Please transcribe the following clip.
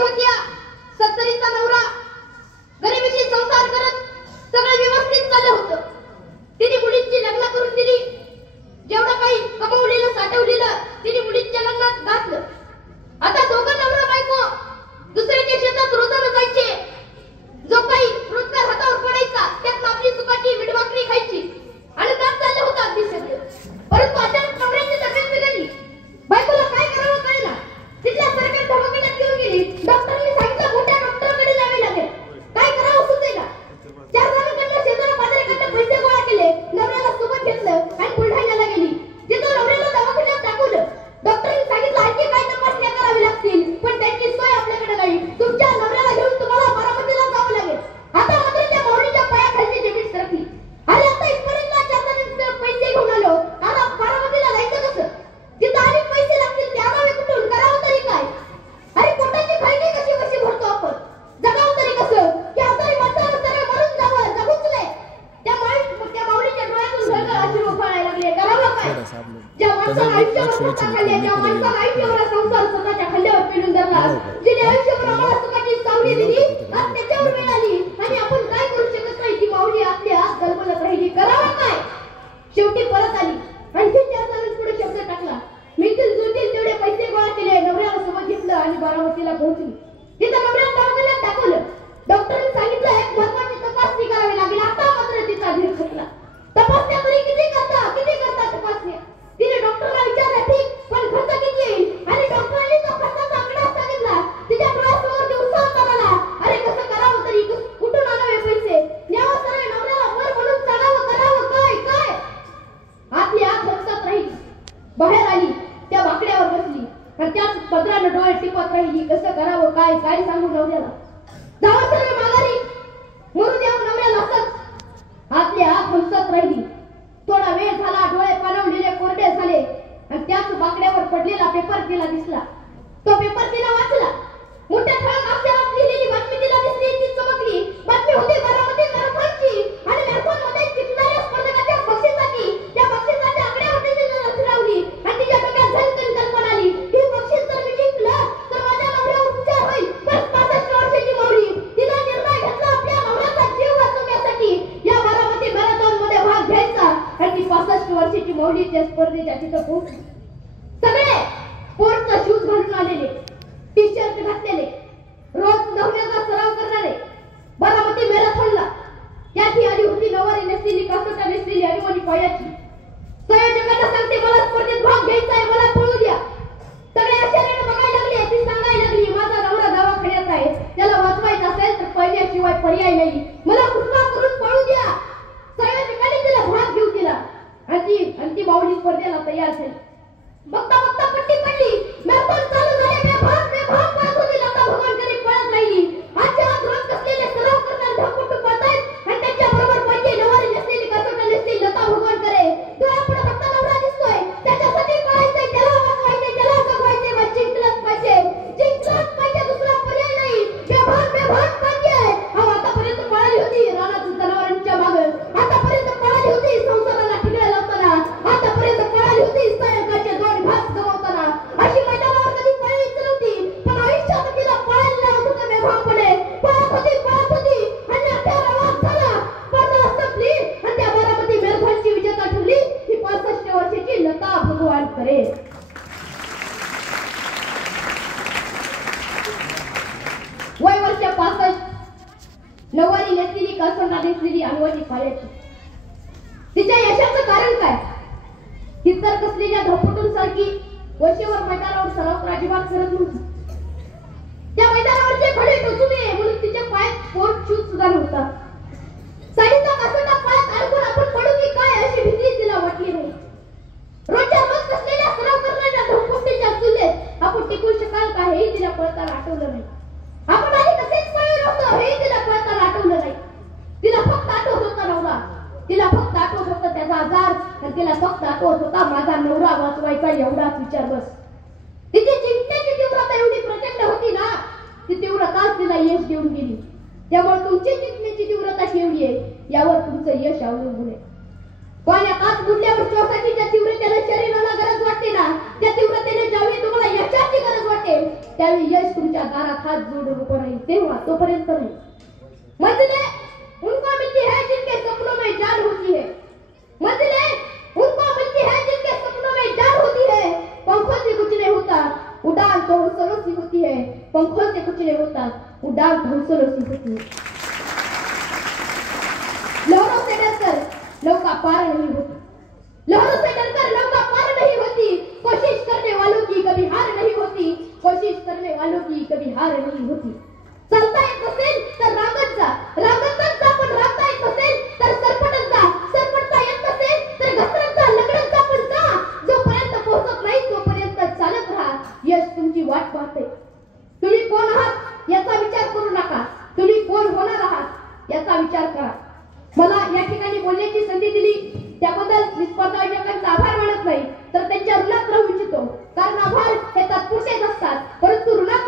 होत्या 70चा नवरा गरिबीशी संसार करत सगळं व्यवस्थित चाललं होतं. तिने मुलींची लग्न करून दिली. जेवढं काही कमवलेलं साठवलेलं तिने मुलींच्या लग्नात घातलं. आता दोघं नवरा बायको दुसऱ्याच्या शेतात रोजानं जायचे. जो काही रोजगार हातावर पडायचा त्यात आपली सुखाची मिठभाकरी खायची आणि त्यात चाललं होतं अगदी सगळं. परंतु अचानक नवऱ्याची तब्येत बिघडली. बायकोला काय करावं कळेना. तिथल्या सरकारी दवाखान्यात घेऊन गेली. डॉक्टरांनी सांगितलं मोठ्या डॉक्टरकडे जावे लागेल. काय करावं सुचेना. 4 जणांकडनं शेजारा पाजाऱ्याकडनं पैसे गोळा केले. नवऱ्याला सोबत घेतलं आणि बुलढाण्याला गेली. तिथं नवऱ्याला दवाखान्यात दाखवलं. डॉक्टरांनी सांगितलं आणखी काय तपासण्या करावी लागतील पण त्यांची सोय आपल्याकडे नाही. तुमच्या नवऱ्याला घेऊन तुम्हाला बारामतीला जावं लागेल. आता मात्र त्या माऊलीच्या पायाखालची जमीन सरकली. अरे आता इथपर्यंत 4 जणांचे पैसे घेऊन आलो. आता बारामतीला जायचं कसं. तिथं आणि पैसे लागतील ते आणावे कुठून. करावं तरी काय. अरे पोटाची खळगी कशी कशी भरतो आपण. जगावं तरी कसं. की आजारी माणसाला सरळ मरून जावं. जगूच नाही. त्या माऊलीच्या डोळ्यातून घळघळ अश्रू उफाळायला लागले. करावं काय. ज्या माणसाला आयुष्यभर पोटा खाल्ले, ज्या माणसाला आयुष्यभर संसार स्वतःच्या खांद्यावर पेलून धरला, जिने आयुष्यभर आम्हाला सुखाची सावली दिली, आज त्याच्यावर वेळ आली आणि आपण काय करू शकत नाही. ती माऊली आपल्या गलबलत राहिली. करावं काय. शेवटी परत आली. आणखी 4 जणांपुढे शब्द टाकला. मिळतील जुळतील तेवढे पैसे गोळा केले. नवऱ्याला सोबत घेतलं आणि बारामतीला पोहोचली. तिथं नवऱ्याला दवाखान्यात दाखवलं. डॉक्टरांनी सांगितलं एक महत्वाची तपासणी करावी लागेल. आता मात्र तिचा धीर सुटला. तपासण्या तरी किती करता तपासण्या. तिने डॉक्टरला विचारलं ठीक पण खर्च किती येईल आणि डॉक्टरांनी तो खर्चाचा आकडा सांगितला. तिच्या डोळ्यासमोर दिवसा आला. अरे कसं करावं तरी कुठून आणावे पैसे. न्यावं सरळ नवऱ्याला वर म्हणून सांगावं. करावं काय काय. आपली आत रक्तात राहिली. बाहेर आली. त्या बाकड्यावर बसली आणि त्याच पदरानं डोळे टिपत राहिली. कसं करावं काय काय सांगू नवऱ्याला. जावं सरळ माघारी. मरू द्यावं नवऱ्याला असंच. आपली आत रक्तात राहिली. थोडा वेळ झाला. डोळे पाणवलेले कोरडे झाले आणि त्याच बाकड्यावर पडलेला पेपर तिला दिसला. तो पेपर तिला वाचला. मोठ्या ठळक अक्षरात लिहिलेली बातमी तिला दिसली. ती चमकली. बातमी होती बारामती मॅरेथॉनची आणि मॅरेथॉनमध्ये जिंकणाऱ्या स्पर्धकाच्या बक्षिसाची. त्या बक्षिसाच्या आकड्यावर तिची नजर लावली आणि तिच्या डोक्यात झलकन कल्पना आली. ही बक्षीस जर मी जिंकलं तर माझ्या नवऱ्यावर उपचार होईल. बस 65 वर्षाची माऊली. तिला निर्णय घेतला आपल्या नवऱ्याचा जीव वाचवण्यासाठी या बारामती मॅरेथॉनमध्ये भाग घ्यायचा आणि ती 65 वर्षाची माऊली त्या स्पर्धेच्या तिथं पोहोचली. सगळे स्पोर्टचा शूज घालून आलेले, टी शर्ट घातलेले, रोज धावण्याचा सराव करणारे. बारामती मॅरेथॉनला त्याची आली होती नवारी नेसलेली, कासोटा नेसलेली आणि वनी पायाची. संयोजकांना सांगते मला स्पर्धेत भाग घ्यायचा आहे. मला पळू द्या. सगळे आश्चर्याने बघायला लागले. ती सांगायला लागली माझा नवरा दवाखान्यात आहे. त्याला वाचवायचं असेल तर पळण्याशिवाय पर्याय नाही. मला कृपा करून पळू द्या. संयोजकांनी तिला भाग घेऊ दिला आणि ती माऊली स्पर्धेला तयार झाली. बघता बघता पट्टी पडली. मॅरेथॉन चालू झाले. बेभान पळत होती. लता भगवानकडे पळत राहिली. आजच्या आज रोज कसलेले सराव करणारे धावपटू पळतायत आणि त्यांच्या बरोबर पाहिजे नवारी नेसलेली कासोटा नेसलेली लता भगवानकडे. डोळ्यापुढे फक्त नवरा दिसतोय. त्याच्यासाठी पळायचंय. त्याला वाचवायचंय. त्याला जगवायचंय. मग जिंकलंच पाहिजे. दुसरा पर्याय नाही. बेभान पाहिजे. आतापर्यंत पळाली होती रानातून जनावरांच्या मागं. आतापर्यंत पळाली होती संसाराला ठिगळे लावताना. आतापर्यंत पळाली होती सायंकाळचे 2 घास गमावताना. अशी मैदानावर कधी पळलीच नव्हती. पण आयुष्यात तिला पळायला लावत होतं बेभानपणे. पळत होती आणि 18 वर्ष झाला. स्पर्धा संपली आणि त्या बारामती मॅरेथॉनची विजेता ठरली ही 65 वर्षाची लता भगवानकडे. वय वर्ष 65, नऊवारी नेसलेली, कासोटा नेसलेली आणि वनी पायाची. तिच्या यशाचं कारण काय. ही तर कसलेल्या धावपटूंसारखी वर्षभर मैदानावर सराव अजिबात करत नव्हती. त्या मैदानावरचे खडे टोचू नये म्हणून तिच्या पायात स्पोर्ट शूज सुद्धा नव्हता. साडीचा कासोटा पायात अडकून आपण पडू की काय अशी भीती तिला वाटली नाही. रोजच्या रोज कसलेल्या सराव करणाऱ्या धावपटूंच्या तुलनेत आपण टिकू शकाल का हेही तिला पळताना आठवलं नाही. आपण आधी कसेच पळलो होतो हेही तिला पळताना आठवलं नाही. तिला फक्त आठवत होता नवरा. तिला फक्त आठवत होता त्याचा आजार आणि तिला फक्त आठवत होता माझा नवरा वाचवायचा एवढाच विचार बस. तिची जिंकण्याची तीव्रता एवढी प्रचंड होती ना ती तीव्रताच तिला यश देऊन गेली. त्यामुळे तुमची जिंकण्याची तीव्रता केवढी आहे यावर तुमचं यश अवलंबून आहे. पाण्यात आत बुडल्यावर श्वासाची ज्या तीव्रतेने शरीराला गरज वाटते ना त्या तीव्रतेने ज्यावेळी तुम्हाला यशाची गरज वाटते त्यावेळी यश तुमच्या दारात हात जोडून उभं राहील, तेव्हा तोपर्यंत नाही. मंजिलें उनको मिलती है जिनके सपनों में जान होती है. मंजिलें उनको मिलती है जिनके सपनों में जान होती है. पंखों से कुछ नहीं होता, उड़ान तो हौसलों से होती है. पंखों से कुछ नहीं होता, उड़ान तो हौसलों से होती है. लहरों से डरकर नौका पार नहीं होती. लहरों से डरकर नौका पार नहीं होती. कोशिश करने वालों की कभी हार नहीं होती. कोशिश करने वालों की कभी हार नहीं होती. चालता येत नसेल तर रांगत जा, रांगतच जा. पण रांगता येत नसेल तर सरपटत जा, सरपटता येत नसेल तर घसरत जा, लगडत जा. पण जा, जोपर्यंत पोहोचत नाही तोपर्यंत चालत राहा. यश तुमची वाट पाहते. तुम्ही कोण आहात याचा विचार करू नका, तुम्ही कोण होणार आहात याचा विचार करा. मला या ठिकाणी बोलण्याची संधी दिली त्याबद्दल मी स्पर्धा आयोजकांचा आभार मानत नाही, तर त्यांच्या ऋणात राहू इच्छितो. कारण आभार हे तात्पुरतेच असतात, परंतु ऋणात